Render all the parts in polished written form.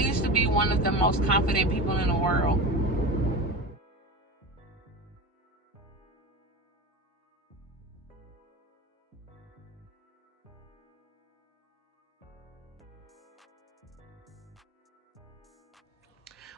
used to be one of the most confident people in the world.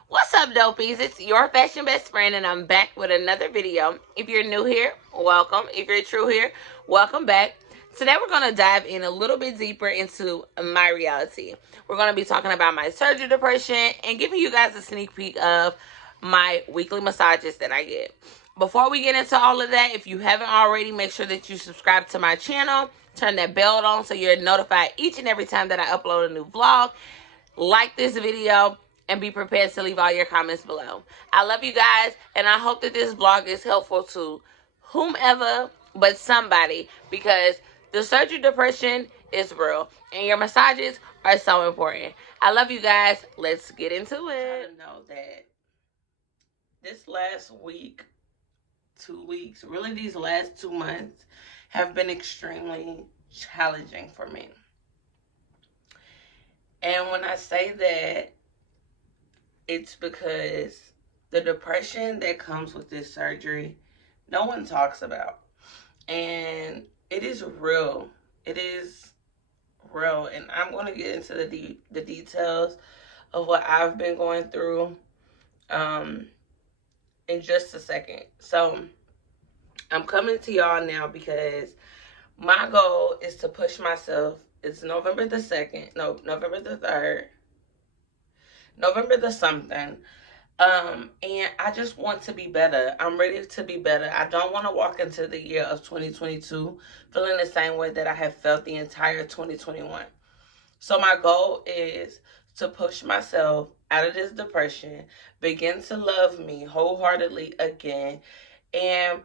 What's up, dopies? It's your fashion best friend, and I'm back with another video. If you're new here, welcome. If you're true here, welcome back. Today, we're going to dive in a little bit deeper into my reality. We're going to be talking about my surgery depression and giving you guys a sneak peek of my weekly massages that I get. Before we get into all of that, if you haven't already, make sure that you subscribe to my channel. Turn that bell on so you're notified each and every time that I upload a new vlog. Like this video and be prepared to leave all your comments below. I love you guys, and I hope that this vlog is helpful to whomever but somebody, because the surgery depression is real and your massages are so important. I love you guys. Let's get into it. I know that this last week, 2 weeks, really these last 2 months have been extremely challenging for me. And when I say that, it's because the depression that comes with this surgery, no one talks about. And it is real. It is real. And I'm going to get into the details of what I've been going through in just a second. So I'm coming to y'all now because my goal is to push myself. It's November the 2nd. No, November the 3rd. November the something. And I just want to be better. I'm ready to be better. I don't want to walk into the year of 2022 feeling the same way that I have felt the entire 2021. So my goal is to push myself out of this depression, begin to love me wholeheartedly again, and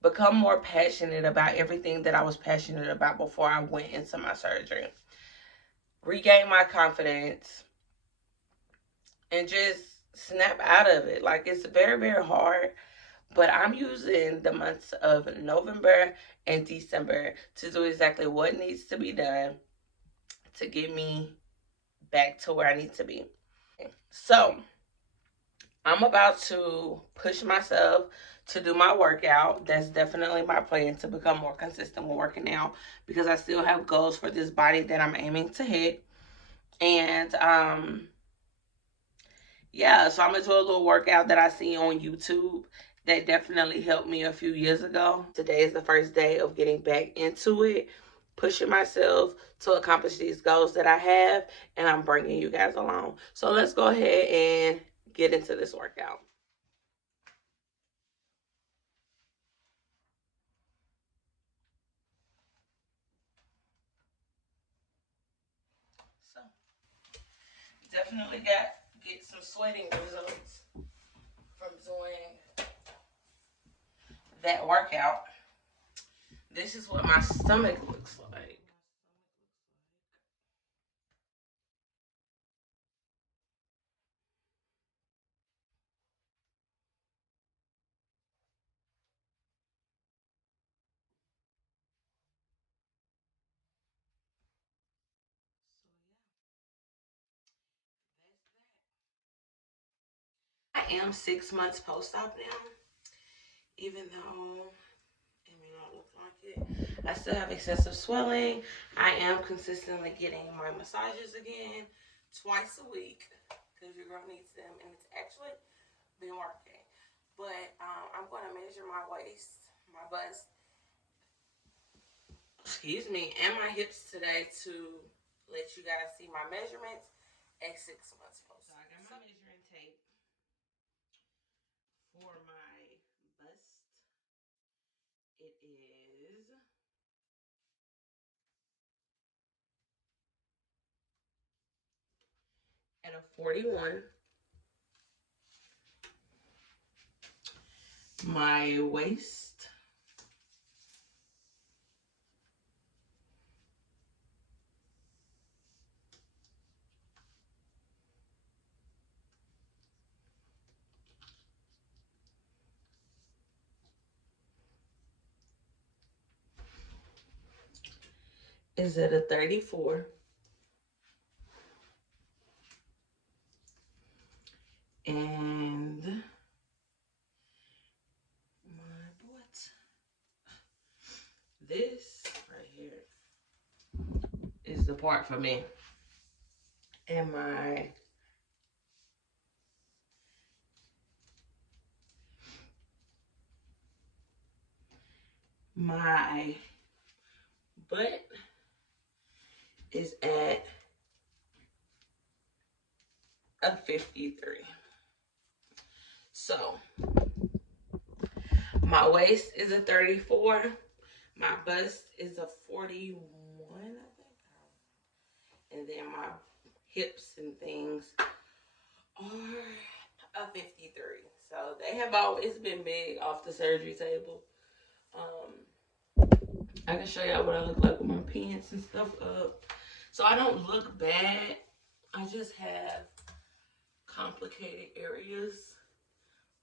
become more passionate about everything that I was passionate about before I went into my surgery. Regain my confidence and just snap out of it. Like, it's very, very hard, but I'm using the months of November and December to do exactly what needs to be done to get me back to where I need to be. So I'm about to push myself to do my workout. That's definitely my plan, to become more consistent with working out, because I still have goals for this body that I'm aiming to hit. And yeah, so I'm gonna do a little workout that I see on YouTube that definitely helped me a few years ago. Today is the first day of getting back into it, pushing myself to accomplish these goals that I have, and I'm bringing you guys along. So let's go ahead and get into this workout. So definitely get some sweating results from doing that workout. This is what my stomach looks like. I am 6 months post-op now, even though it may not look like it. I still have excessive swelling. I am consistently getting my massages again twice a week because your girl needs them, and it's actually been working. But I'm going to measure my waist, my bust, excuse me, and my hips today to let you guys see my measurements at 6 months post. So I got my measuring tape for my bust. It is at a 41. My waist is at a 34. And this right here is the part for me. And my butt is at a 53. So my waist is a 34. My bust is a 41, I think. And then my hips and things are a 53. So they have always been big off the surgery table. I can show y'all what I look like with my pants and stuff up. So I don't look bad. I just have complicated areas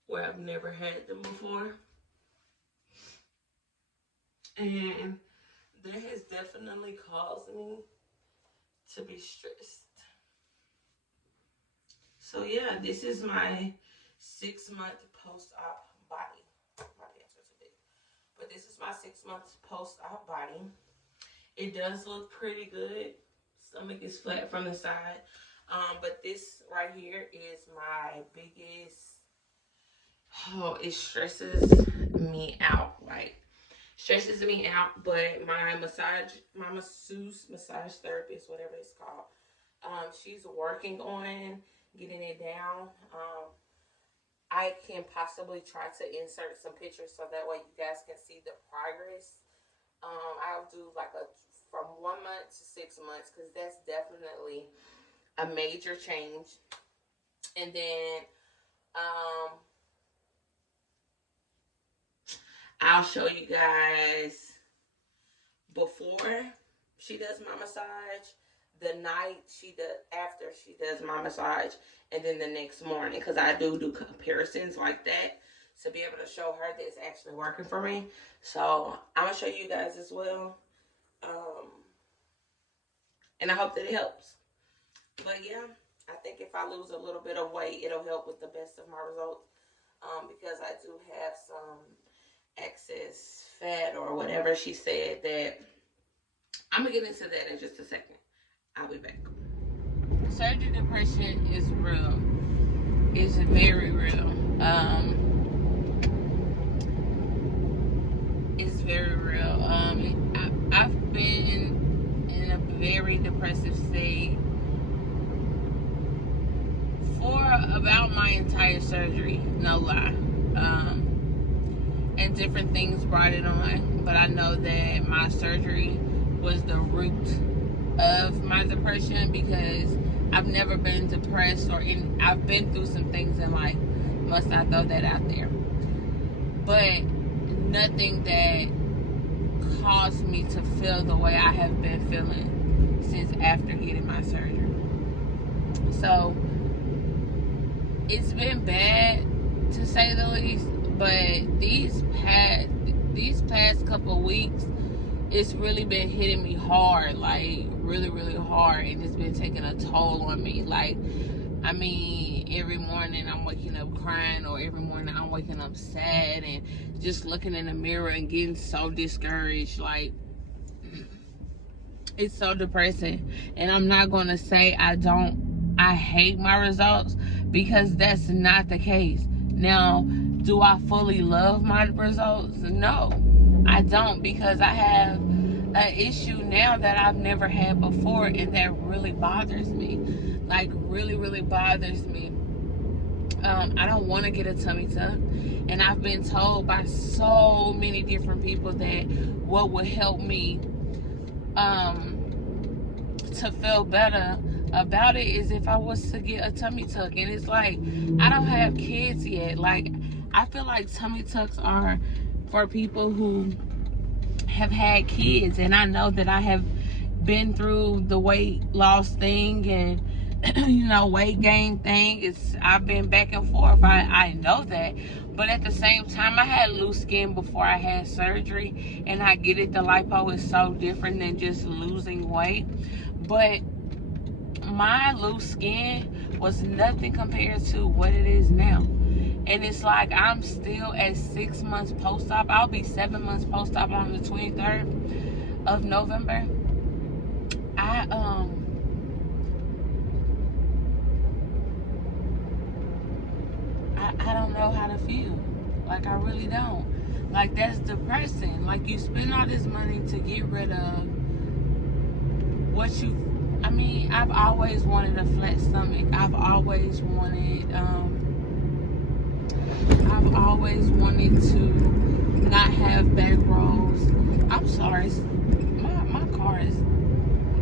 where I've never had them before. And that has definitely caused me to be stressed. So yeah, this is my 6-month post-op body. My pants are too big. But this is my 6 months post-op body. It does look pretty good. Stomach is flat from the side. But this right here is my biggest, it stresses me out. Like, stresses me out. But my masseuse therapist, whatever it's called, she's working on getting it down. I can possibly try to insert some pictures so that way you guys can see the progress. I'll do like from 1 month to 6 months, because that's definitely a major change. And then I'll show you guys before she does my massage, the night after she does my massage, and then the next morning, because I do comparisons like that to be able to show her that it's actually working for me. So I'm gonna show you guys as well, and I hope that it helps. But yeah, I think if I lose a little bit of weight, it'll help with the best of my results, because I do have some excess fat or whatever she said. That I'm gonna get into that in just a second. I'll be back. Surgery depression is real. It's very real. It's very real. I've been in a very depressive state for about my entire surgery, no lie. And different things brought it on, but I know that my surgery was the root of my depression, because I've never been depressed, I've been through some things in life, must not throw that out there, but nothing that caused me to feel the way I have been feeling since after getting my surgery. So it's been bad, to say the least, but these past couple of weeks, it's really been hitting me hard, like really, really hard, and it's been taking a toll on me. Like, I mean, every morning I'm waking up crying, or every morning I'm waking up sad, and just looking in the mirror and getting so discouraged. Like, it's so depressing. And I'm not gonna say I hate my results, because that's not the case. Now, do I fully love my results? No, I don't, because I have an issue now that I've never had before, and that really bothers me. Like, really, really bothers me. I don't want to get a tummy tuck, and I've been told by so many different people that what would help me to feel better about it is if I was to get a tummy tuck. And it's like, I don't have kids yet. Like, I feel like tummy tucks are for people who have had kids, and I know that I have been through the weight loss thing and weight gain thing. I've been back and forth. I know that, but at the same time, I had loose skin before I had surgery, and I get it, the lipo is so different than just losing weight, but my loose skin was nothing compared to what it is now. And it's like I'm still at 6 months post-op. I'll be 7 months post-op on the 23rd of November. I don't know how to feel. Like, I really don't. Like, that's depressing. Like, you spend all this money to get rid of what you... I mean, I've always wanted a flat stomach. I've always wanted to not have back rolls. I'm sorry. My car is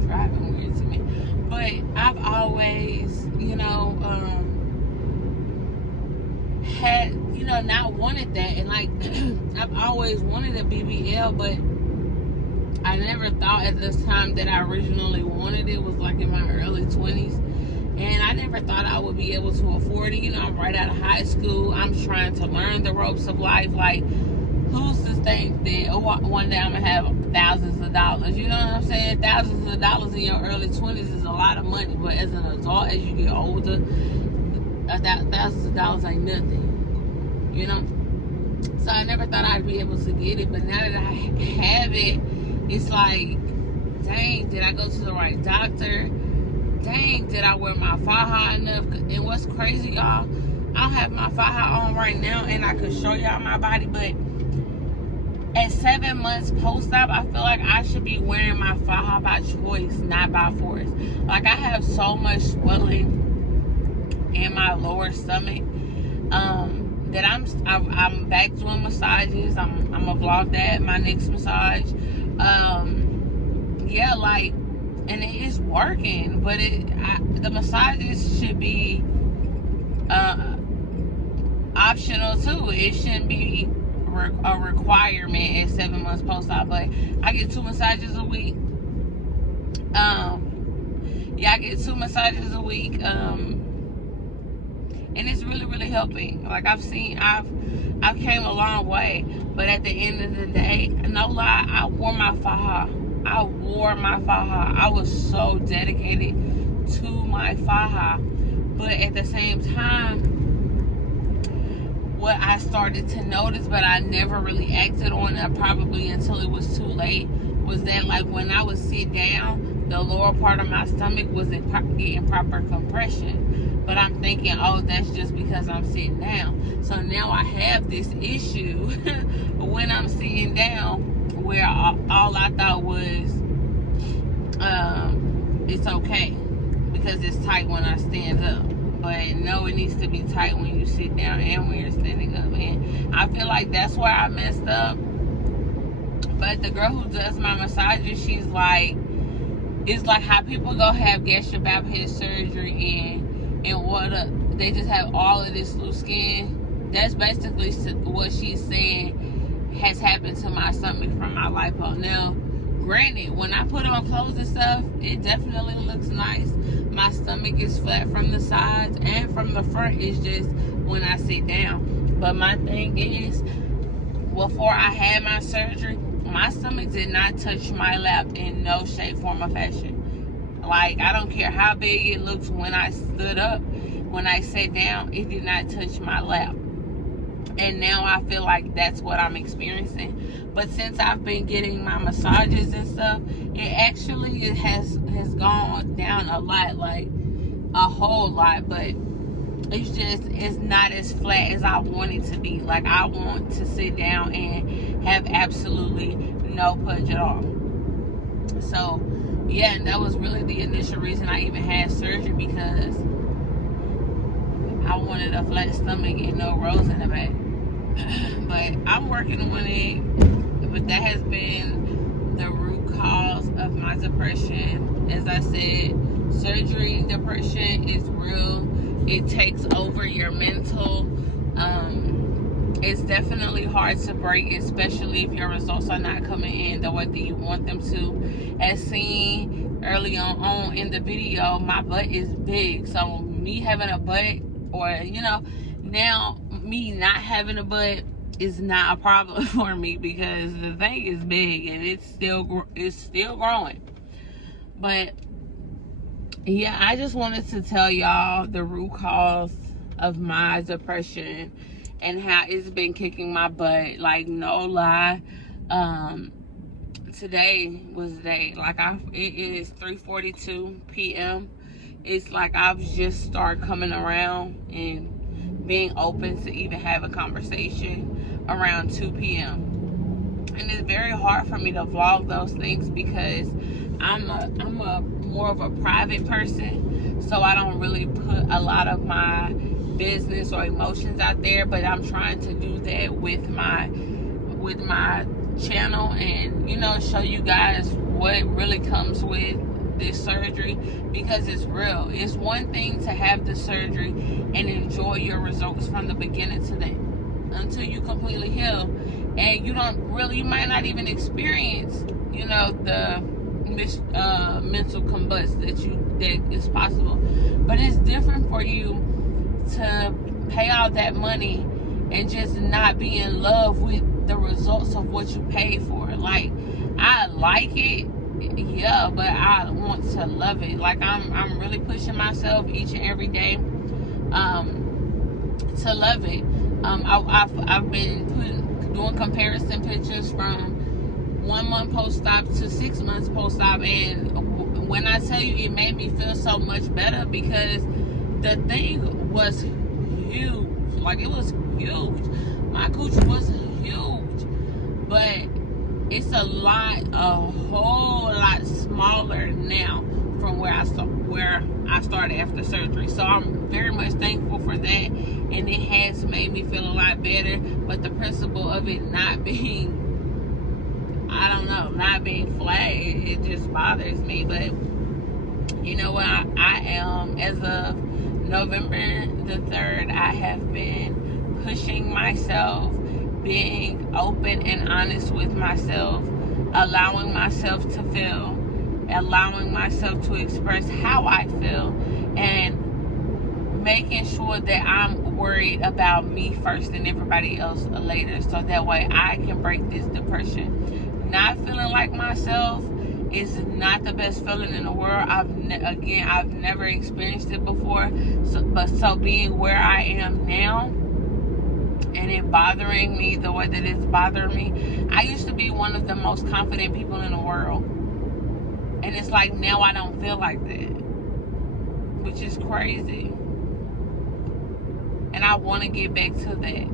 driving weird to me. But I've always, had, not wanted that. And like, I've always wanted a BBL, but I never thought at this time that I originally wanted it was like in my early 20s. And I never thought I would be able to afford it. I'm right out of high school. I'm trying to learn the ropes of life. Like, who's to think that one day I'm going to have thousands of dollars? You know what I'm saying? Thousands of dollars in your early 20s is a lot of money. But as an adult, as you get older, thousands of dollars ain't nothing. So I never thought I'd be able to get it. But now that I have it, it's like, dang, did I go to the right doctor? Dang, did I wear my faja enough? And what's crazy, y'all, I don't have my faja on right now, and I could show y'all my body, but at 7 months post-op, I feel like I should be wearing my faja by choice, not by force. Like, I have so much swelling in my lower stomach that I'm back doing massages. I'm gonna vlog that, my next massage. Yeah, like, and it is working, but the massages should be optional too. It shouldn't be a requirement at 7 months post-op. But I get 2 massages a week. Yeah, I get 2 massages a week. And it's really, really helping. Like, I've came a long way. But at the end of the day, no lie, I wore my faja. I was so dedicated to my faja. But at the same time, what I started to notice, but I never really acted on it probably until it was too late, was that, like, when I would sit down, the lower part of my stomach wasn't getting proper compression. But I'm thinking, oh, that's just because I'm sitting down. So now I have this issue when I'm sitting down, where all I thought was, it's okay because it's tight when I stand up. But no, it needs to be tight when you sit down and when you're standing up. And I feel like that's where I messed up. But the girl who does my massages, she's like, it's like how people go have gastric bypass surgery and they just have all of this loose skin. That's basically what she's saying has happened to my stomach from my lipo. Now, granted, when I put on clothes and stuff, it definitely looks nice. My stomach is flat from the sides and from the front. It's just when I sit down. But my thing is, before I had my surgery, my stomach did not touch my lap in no shape, form, or fashion. Like, I don't care how big it looks when I stood up. When I sat down, it did not touch my lap. And now I feel like that's what I'm experiencing. But since I've been getting my massages and stuff, it has gone down a lot, like a whole lot. But it's not as flat as I want it to be. Like, I want to sit down and have absolutely no punch at all. So, yeah, and that was really the initial reason I even had surgery, because I wanted a flat stomach and no rolls in the back. But I'm working on it. But that has been the root cause of my depression. As I said, surgery depression is real. It takes over your mental. It's definitely hard to break, especially if your results are not coming in the way that you want them to. As seen early on in the video, my butt is big. So me having a butt, or now me not having a butt is not a problem for me, because the thing is big and it's still growing. But yeah, I just wanted to tell y'all the root cause of my depression and how it's been kicking my butt. Like, no lie. Today was the day. Like, it is 3:42 p.m. It's like I've just started coming around and being open to even have a conversation around 2 p.m. And it's very hard for me to vlog those things because I'm a more of a private person, so I don't really put a lot of my business or emotions out there. But I'm trying to do that with my channel, and show you guys what really comes with this surgery, because it's real. It's one thing to have the surgery and enjoy your results from the beginning to the until you completely heal, and you might not even experience the mental combust that is possible. But it's different for you to pay all that money and just not be in love with the results of what you paid for. Like, I like it, yeah, but I want to love it. Like, I'm really pushing myself each and every day to love it. I've been doing comparison pictures from 1 month post-op to 6 months post-op, and when I tell you, it made me feel so much better, because the thing was huge. Like, it was huge. My coochie was huge, but it's a whole lot smaller now from where I started after surgery. So I'm very much thankful for that, and it has made me feel a lot better. But the principle of it not being, not being flat, it just bothers me. But you know what? I am, as of November the 3rd, I have been pushing myself, being open and honest with myself, allowing myself to feel, allowing myself to express how I feel, and making sure that I'm worried about me first and everybody else later, so that way I can break this depression. Not feeling like myself is not the best feeling in the world. I've never experienced it before, so being where I am now, and it bothering me the way that it's bothering me. I used to be one of the most confident people in the world, and it's like now I don't feel like that, which is crazy. And I want to get back to that.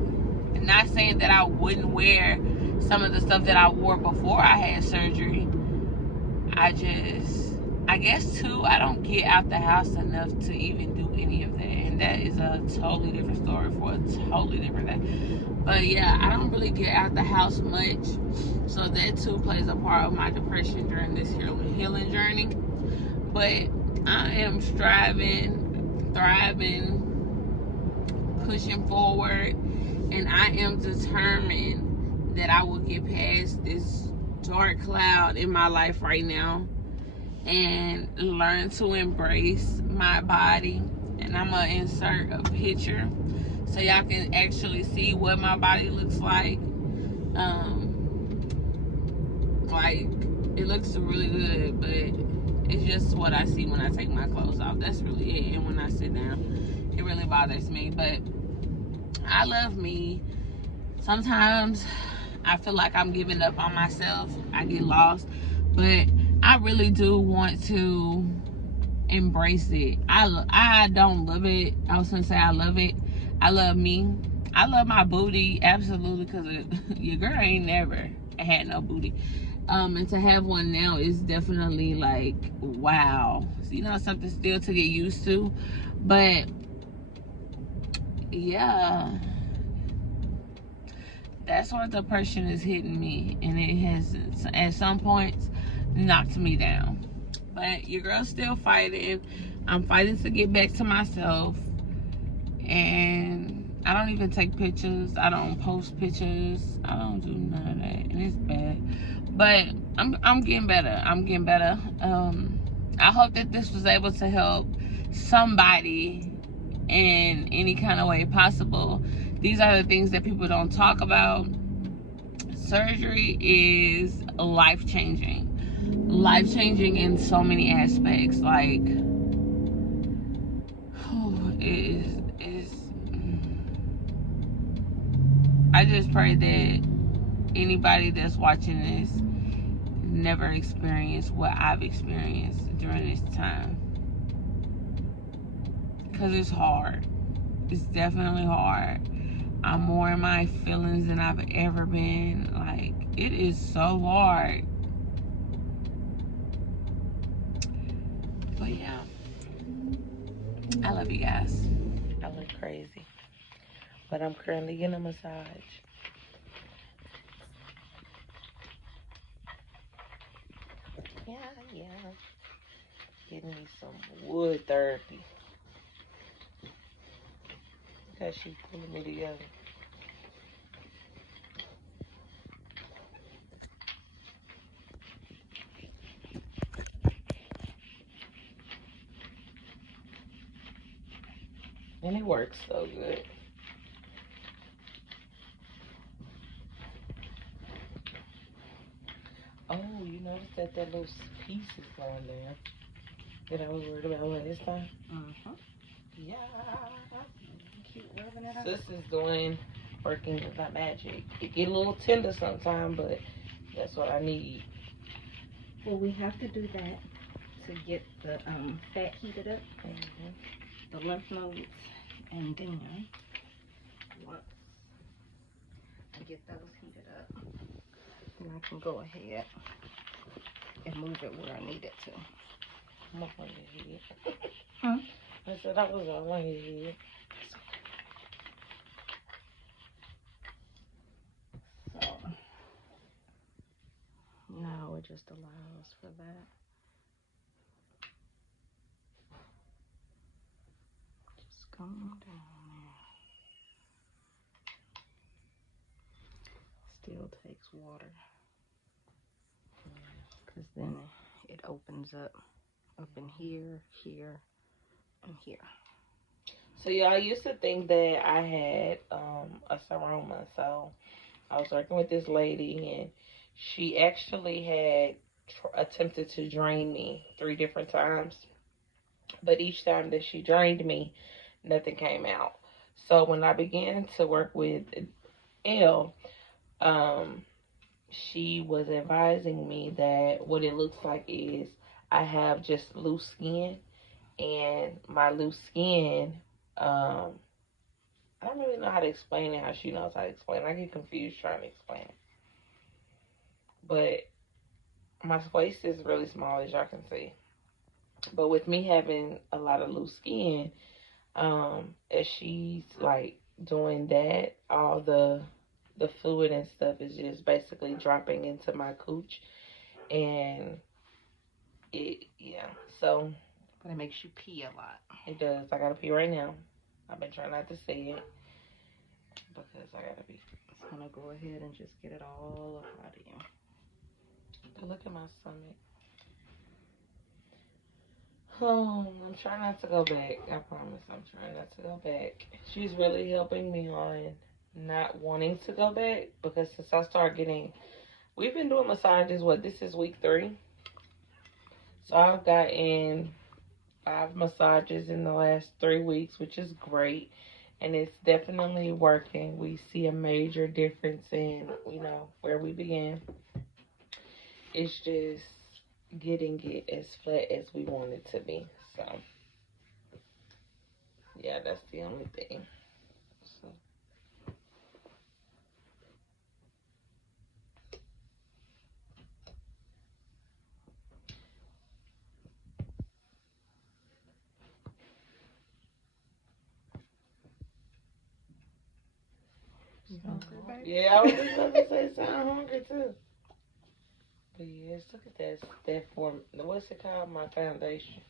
And not saying that I wouldn't wear some of the stuff that I wore before I had surgery. I guess too, I don't get out the house enough to even do any of that. And that is a totally different story for a totally different day. But yeah, I don't really get out the house much. So that too plays a part of my depression during this healing journey. But I am striving, thriving, pushing forward, and I am determined that I will get past this dark cloud in my life right now and learn to embrace my body. And I'm gonna insert a picture so y'all can actually see what my body looks like. Like, it looks really good, but it's just what I see when I take my clothes off. That's really it. And when I sit down, it really bothers me. But I love me. Sometimes I feel like I'm giving up on myself. I get lost. But I really do want to embrace it. I don't love it. I was gonna say I love it. I love me. I love my booty, absolutely, because your girl ain't never had no booty. And to have one now is definitely like, wow. So, something still to get used to. But yeah, that's where depression is hitting me, and it has at some points knocked me down. But your girl's still fighting. I'm fighting to get back to myself, and I don't even take pictures. I don't post pictures. I don't do none of that, and it's bad. But I'm getting better. I'm getting better. I hope that this was able to help somebody in any kind of way possible. These are the things that people don't talk about. Surgery is life-changing in so many aspects. Like, is I just pray that anybody that's watching this never experienced what I've experienced during this time. Because it's hard. It's definitely hard. I'm more in my feelings than I've ever been. Like, it is so hard. But yeah, I love you guys. I look crazy. But I'm currently getting a massage. Yeah. Getting me some wood therapy. Because she's pulling me together. And it works so good. Oh, you noticed that little piece is down there that I was worried about last time? Mm-hmm. Yeah. Keep rubbing it up. Sis is working with my magic. It get a little tender sometimes, but that's what I need. Well, we have to do that to get the fat heated up, the lymph nodes, and then once I get those heated up, then I can go ahead and move it where I need it to. I'm up on your head. I said I was all on your head. So now it just allows for that. Just come down there. Still takes water, because then it opens up in here, here, and here. So y'all used to think that I had a seroma. So I was working with this lady, and she actually had attempted to drain me 3 different times. But each time that she drained me, nothing came out. So when I began to work with Elle, she was advising me that what it looks like is I have just loose skin, and my loose skin, I don't really know how to explain it, how she knows how to explain it. I get confused trying to explain it. But my waist is really small, as y'all can see. But with me having a lot of loose skin, as she's like doing that, all the fluid and stuff is just basically dropping into my cooch, and so. But it makes you pee a lot. It does. I gotta pee right now. I've been trying not to say it because I gotta pee. It's gonna go ahead and just get it all up out of you. But look at my stomach. Oh, I'm trying not to go back. I promise I'm trying not to go back. She's really helping me on not wanting to go back, because since I started we've been doing massages, this is week 3. So I've gotten 5 massages in the last 3 weeks, which is great. And it's definitely working. We see a major difference in, where we began. It's just getting it as flat as we want it to be. So, yeah, that's the only thing. So. You hungry, baby? Yeah, I was just about to say I'm hungry too. But yes, look at that form. What's it called? My foundation.